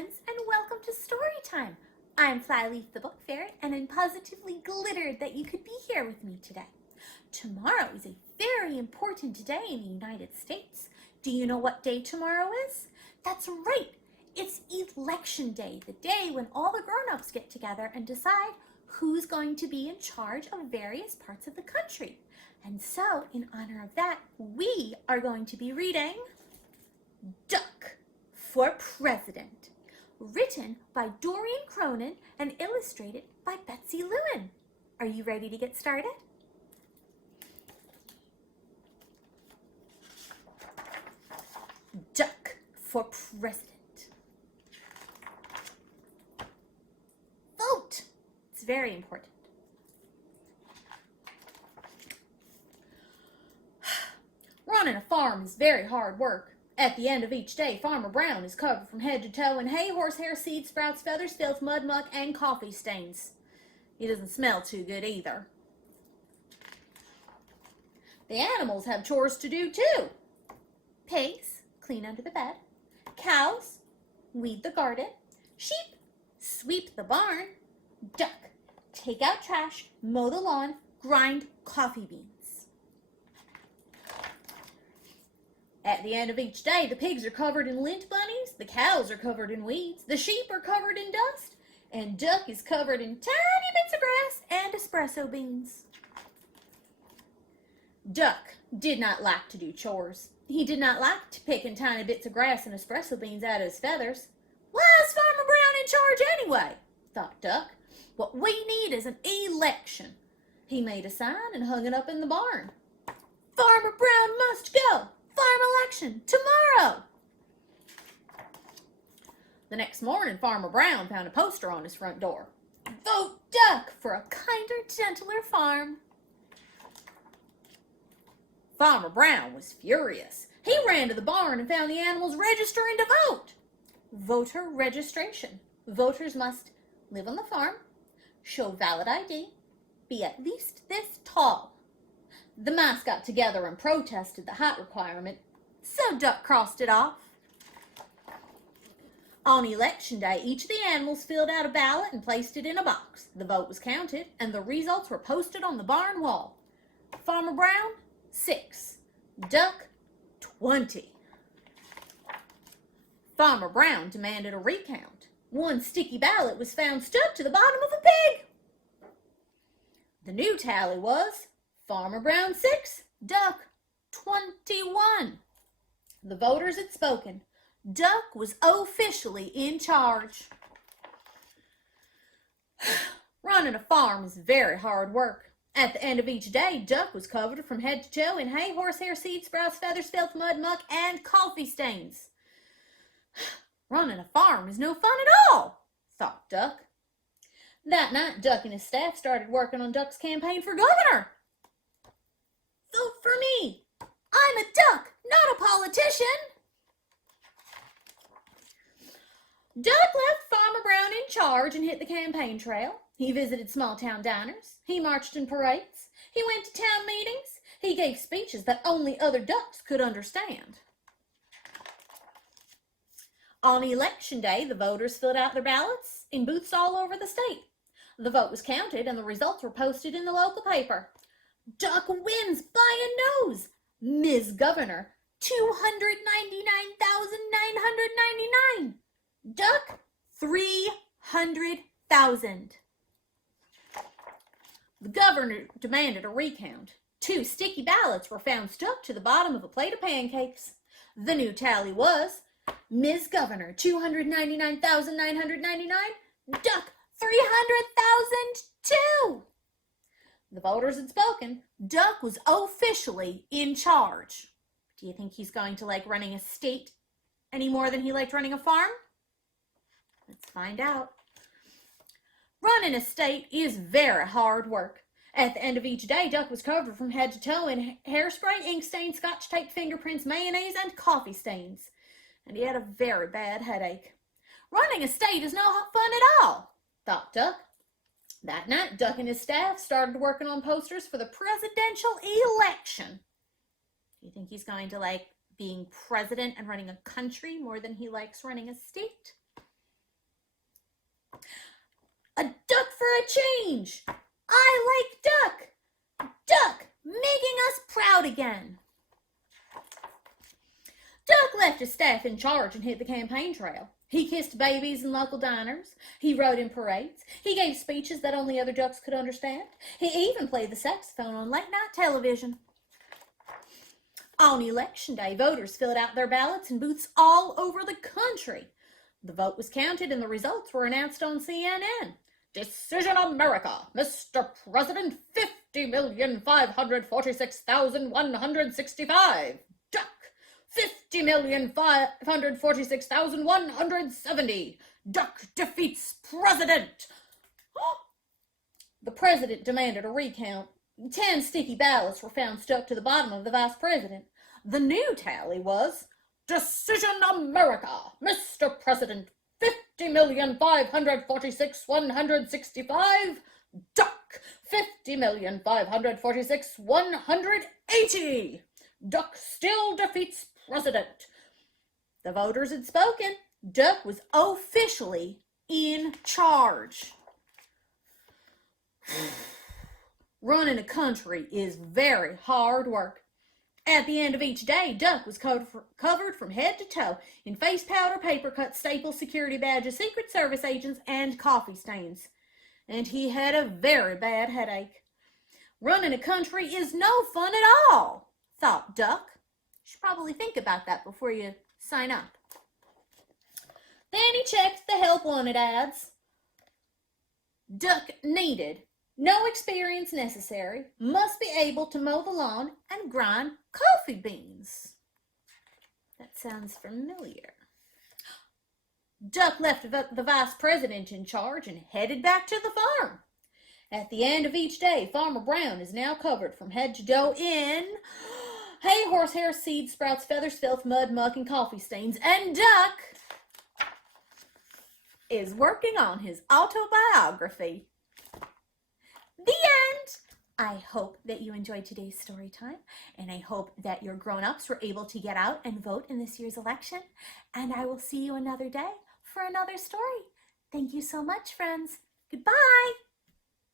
friends, and welcome to Storytime. I'm Flyleaf the Book Fairy, and I'm positively glittered that you could be here with me today. Tomorrow is a very important day in the United States. Do you know what day tomorrow is? That's right, it's Election Day, the day when all the grown-ups get together and decide who's going to be in charge of various parts of the country. And so, in honor of that, we are going to be reading Duck for President, written by Doreen Cronin and illustrated by Betsy Lewin. Are you ready to get started? Duck for President. Vote! It's very important. Running a farm is very hard work. At the end of each day, Farmer Brown is covered from head to toe in hay, horsehair, seed sprouts, feathers, filth, mud, muck, and coffee stains. He doesn't smell too good either. The animals have chores to do too. Pigs clean under the bed. Cows weed the garden. Sheep sweep the barn. Duck take out trash, mow the lawn, grind coffee beans. At the end of each day, the pigs are covered in lint bunnies, the cows are covered in weeds, the sheep are covered in dust, and Duck is covered in tiny bits of grass and espresso beans. Duck did not like to do chores. He did not like to pick tiny bits of grass and espresso beans out of his feathers. Why is Farmer Brown in charge anyway? Thought Duck. What we need is an election. He made a sign and hung it up in the barn. Farmer Brown must go. Farm election tomorrow. The next morning, Farmer Brown found a poster on his front door. Vote Duck for a kinder, gentler farm. Farmer Brown was furious. He ran to the barn and found the animals registering to vote. Voter registration. Voters must live on the farm, show valid ID, be at least this tall. The mice got together and protested the height requirement, so Duck crossed it off. On Election Day, each of the animals filled out a ballot and placed it in a box. The vote was counted, and the results were posted on the barn wall. Farmer Brown, 6. Duck, 20. Farmer Brown demanded a recount. One sticky ballot was found stuck to the bottom of a pig. The new tally was Farmer Brown 6, Duck 21. The voters had spoken. Duck was officially in charge. Running a farm is very hard work. At the end of each day, Duck was covered from head to toe in hay, horsehair, seed sprouts, feathers, filth, mud, muck, and coffee stains. Running a farm is no fun at all, thought Duck. That night, Duck and his staff started working on Duck's campaign for governor. Vote for me. I'm a duck, not a politician. Duck left Farmer Brown in charge and hit the campaign trail. He visited small-town diners. He marched in parades. He went to town meetings. He gave speeches that only other ducks could understand. On Election Day, the voters filled out their ballots in booths all over the state. The vote was counted and the results were posted in the local paper. Duck wins by a nose. Ms. Governor, 299,999. Duck, 300,000. The governor demanded a recount. 2 sticky ballots were found stuck to the bottom of a plate of pancakes. The new tally was Ms. Governor, 299,999. Duck, 300,002. The voters had spoken. Duck was officially in charge. Do you think he's going to like running a state any more than he liked running a farm? Let's find out. Running a state is very hard work. At the end of each day, Duck was covered from head to toe in hairspray, ink stains, scotch tape, fingerprints, mayonnaise, and coffee stains. And he had a very bad headache. Running a state is no fun at all, thought Duck. That night, Duck and his staff started working on posters for the presidential election. Do you think he's going to like being president and running a country more than he likes running a state? A duck for a change. I like duck. Duck, making us proud again. Duck left his staff in charge and hit the campaign trail. He kissed babies in local diners. He rode in parades. He gave speeches that only other ducks could understand. He even played the saxophone on late-night television. On election day, voters filled out their ballots in booths all over the country. The vote was counted and the results were announced on CNN. Decision America, Mr. President, 50,546,165. Duck, 50,546,170. Duck defeats president. The president demanded a recount. 10 sticky ballots were found stuck to the bottom of the vice president. The new tally was, Decision America, Mr. President, 50,546,165. Duck, 50,546,180. Duck still defeats president. The voters had spoken. Duck was officially in charge. Running a country is very hard work. At the end of each day, Duck was covered from head to toe in face powder, paper cuts, staples, security badges, Secret Service agents, and coffee stains. And he had a very bad headache. Running a country is no fun at all, thought Duck. You should probably think about that before you sign up. Then he checked the help wanted ads. Duck needed. No experience necessary. Must be able to mow the lawn and grind coffee beans. That sounds familiar. Duck left the vice president in charge and headed back to the farm. At the end of each day, Farmer Brown is now covered from head to toe in hay, horsehair, seed sprouts, feathers, filth, mud, muck, and coffee stains. And Duck is working on his autobiography. The end! I hope that you enjoyed today's story time, and I hope that your grown-ups were able to get out and vote in this year's election, and I will see you another day for another story. Thank you so much, friends. Goodbye!